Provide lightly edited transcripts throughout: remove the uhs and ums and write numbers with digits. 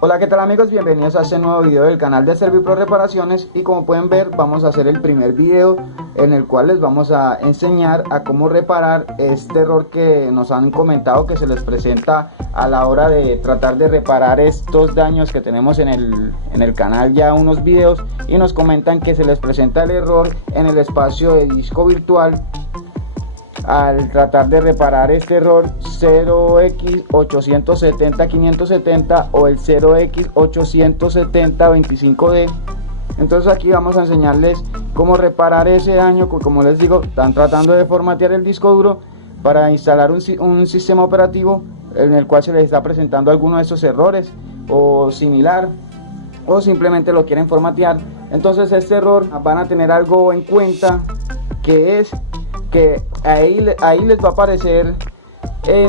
Hola, ¿qué tal amigos? Bienvenidos a este nuevo video del canal de Servipro Reparaciones, y como pueden ver vamos a hacer el primer video en el cual les vamos a enseñar a cómo reparar este error que nos han comentado que se les presenta a la hora de tratar de reparar estos daños que tenemos en el canal. Ya unos videos y nos comentan que se les presenta el error en el espacio de disco virtual al tratar de reparar este error 0x870-570 o el 0x870-25D. Entonces aquí vamos a enseñarles cómo reparar ese daño. Como les digo, están tratando de formatear el disco duro para instalar un sistema operativo en el cual se les está presentando alguno de estos errores o similar, o simplemente lo quieren formatear. Entonces este error van a tener algo en cuenta, que es que ahí les va a aparecer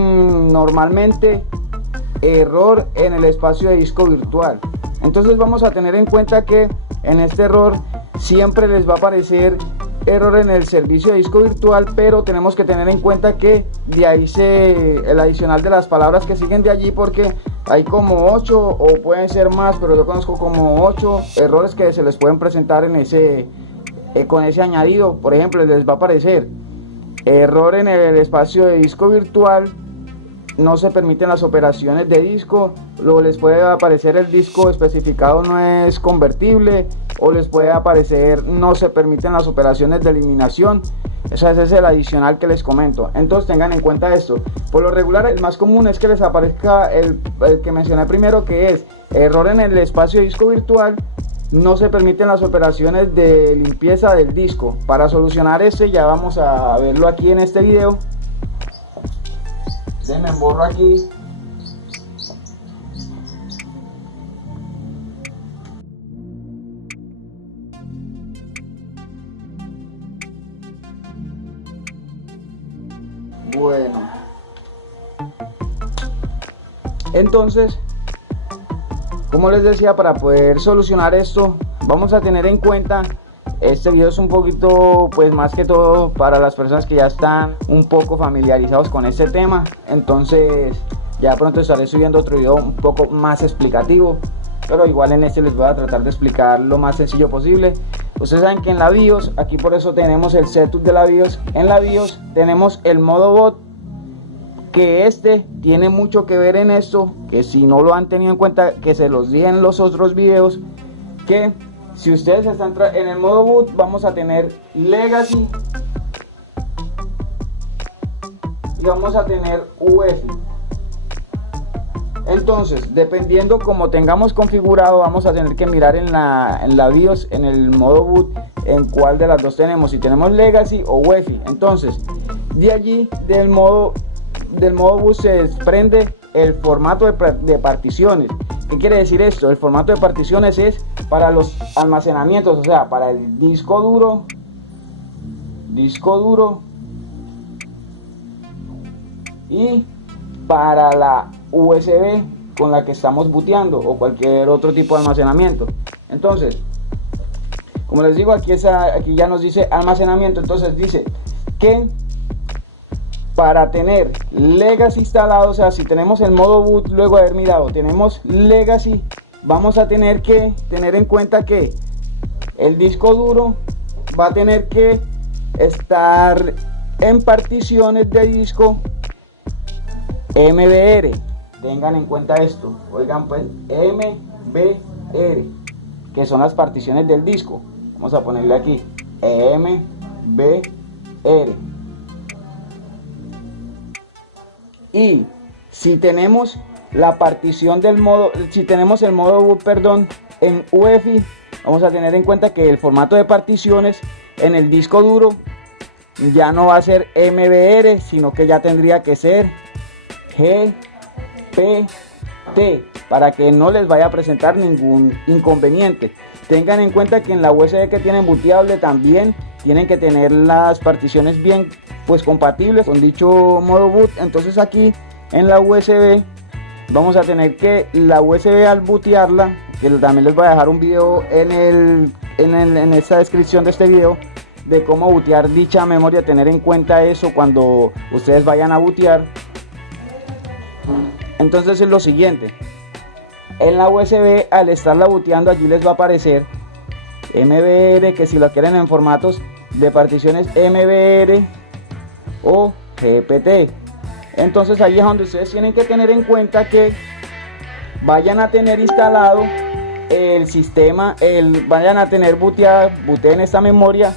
normalmente error en el espacio de disco virtual. Entonces vamos a tener en cuenta que en este error siempre les va a aparecer error en el servicio de disco virtual, pero tenemos que tener en cuenta que de ahí el adicional de las palabras que siguen de allí, porque hay como 8 o pueden ser más, pero yo conozco como 8 errores que se les pueden presentar en con ese añadido. Por ejemplo, les va a aparecer error en el espacio de disco virtual, no se permiten las operaciones de disco. Luego les puede aparecer el disco especificado no es convertible, o les puede aparecer no se permiten las operaciones de eliminación. Ese es el adicional que les comento. Entonces tengan en cuenta esto. Por lo regular el más común es que les aparezca el que mencioné primero, que es error en el espacio de disco virtual, no se permiten las operaciones de limpieza del disco. Para solucionar ya vamos a verlo aquí en este video. Me emborro aquí. Bueno, entonces, como les decía, para poder solucionar esto vamos a tener en cuenta, este video es un poquito, pues más que todo para las personas que ya están un poco familiarizados con este tema. Entonces ya pronto estaré subiendo otro video un poco más explicativo, pero igual en este les voy a tratar de explicar lo más sencillo posible. Ustedes saben que en la BIOS, aquí por eso tenemos el setup de la BIOS, en la BIOS tenemos el modo bot, que tiene mucho que ver en esto, que si no lo han tenido en cuenta, que se los di en los otros videos, que si ustedes están en el modo boot vamos a tener Legacy y vamos a tener UEFI. Entonces, dependiendo como tengamos configurado, vamos a tener que mirar en la BIOS, en el modo boot, en cuál de las dos tenemos, si tenemos Legacy o UEFI. Entonces, de allí, del modo boot se desprende el formato de particiones. ¿Qué quiere decir esto? El formato de particiones es para los almacenamientos, o sea, para el disco duro y para la USB con la que estamos booteando, o cualquier otro tipo de almacenamiento. Entonces, como les digo, aquí ya nos dice almacenamiento. Entonces dice que para tener Legacy instalado, o sea, si tenemos el modo boot, luego de haber mirado, tenemos Legacy, vamos a tener que tener en cuenta que el disco duro va a tener que estar en particiones de disco MBR. Tengan en cuenta esto, oigan pues, MBR, que son las particiones del disco. Vamos a ponerle aquí MBR. Y si tenemos la partición del modo, si tenemos el modo boot, en UEFI, vamos a tener en cuenta que el formato de particiones en el disco duro ya no va a ser MBR, sino que ya tendría que ser GPT, para que no les vaya a presentar ningún inconveniente. Tengan en cuenta que en la USB que tienen booteable también tienen que tener las particiones bien compatibles con dicho modo boot. Entonces aquí en la USB vamos a tener que la USB al bootearla, que también les voy a dejar un video en esta descripción de este video de cómo bootear dicha memoria. Tener en cuenta eso cuando ustedes vayan a bootear. Entonces es lo siguiente: en la USB, al estarla booteando, allí les va a aparecer MBR, que si lo quieren en formatos de particiones MBR o GPT. Entonces ahí es donde ustedes tienen que tener en cuenta que vayan a tener instalado el sistema, vayan a tener booteen esta memoria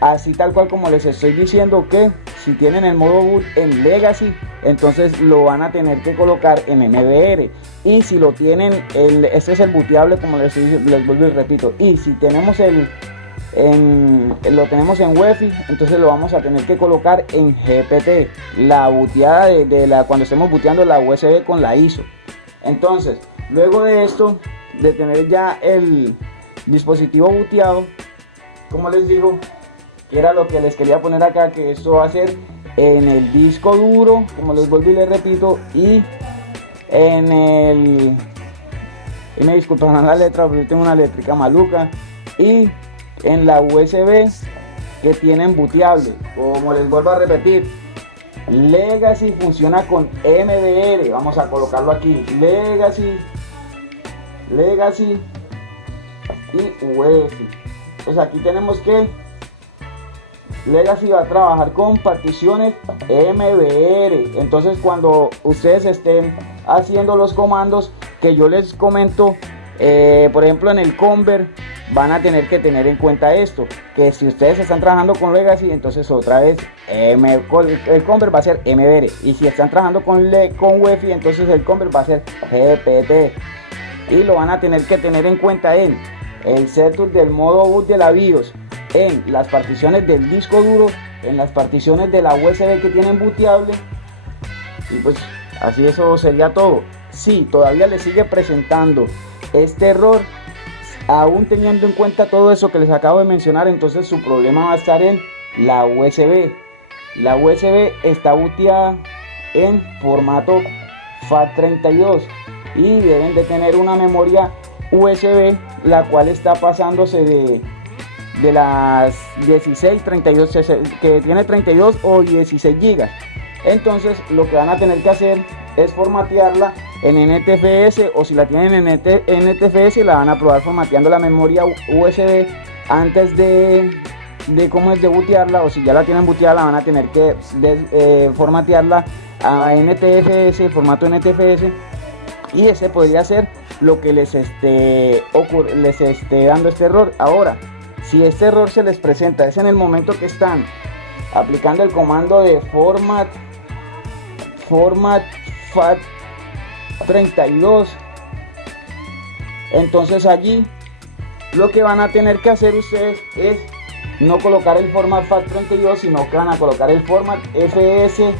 así tal cual como les estoy diciendo, que si tienen el modo boot en Legacy, entonces lo van a tener que colocar en MBR, y si lo tienen, este es el booteable como les vuelvo y repito, y si tenemos lo tenemos en UEFI, entonces lo vamos a tener que colocar en GPT, la booteada cuando estemos booteando la USB con la ISO. Entonces, luego de esto, de tener ya el dispositivo booteado, como les digo, que era lo que les quería poner acá, que esto va a ser en el disco duro, como les vuelvo y les repito, y en el, y me disculpan la letra, porque yo tengo una eléctrica maluca, y en la USB que tienen booteable. Como les vuelvo a repetir, Legacy funciona con MBR, vamos a colocarlo aquí, Legacy y UEFI. Pues aquí tenemos que Legacy va a trabajar con particiones MBR. Entonces cuando ustedes estén haciendo los comandos que yo les comento, por ejemplo en el Convert, van a tener que tener en cuenta esto, que si ustedes están trabajando con Legacy, entonces otra vez el Convert va a ser MBR, y si están trabajando con UEFI, entonces el Convert va a ser GPT, y lo van a tener que tener en cuenta en el setup del modo boot de la BIOS, en las particiones del disco duro, en las particiones de la USB que tienen booteable, y pues así eso sería todo. Si todavía les sigue presentando este error, aún teniendo en cuenta todo eso que les acabo de mencionar, entonces su problema va a estar en la USB. La USB está booteada en formato FAT32 y deben de tener una memoria USB la cual está pasándose de las 16, 32, que tiene 32 o 16 GB. Entonces lo que van a tener que hacer es formatearla en NTFS, o si la tienen en NTFS, la van a probar formateando la memoria USB antes de bootearla, o si ya la tienen booteada, la van a tener que formatearla a NTFS, formato NTFS, y ese podría ser lo que les esté dando este error. Ahora, si este error se les presenta es en el momento que están aplicando el comando de format FAT32, entonces allí lo que van a tener que hacer ustedes es no colocar el format FAT32, sino que van a colocar el format FS,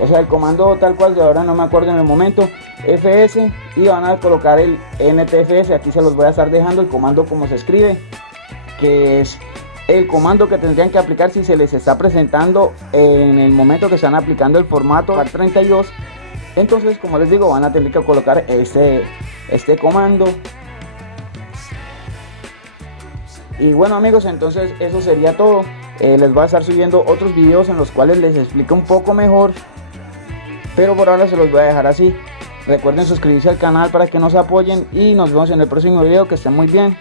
o sea el comando tal cual, de ahora no me acuerdo en el momento, FS, y van a colocar el NTFS. Aquí se los voy a estar dejando el comando como se escribe, que es el comando que tendrían que aplicar si se les está presentando en el momento que están aplicando el formato FAT32. Entonces, como les digo, van a tener que colocar este comando. Y bueno amigos, entonces eso sería todo. Les voy a estar subiendo otros videos en los cuales les explico un poco mejor, pero por ahora se los voy a dejar así. Recuerden suscribirse al canal para que nos apoyen, y nos vemos en el próximo video. Que estén muy bien.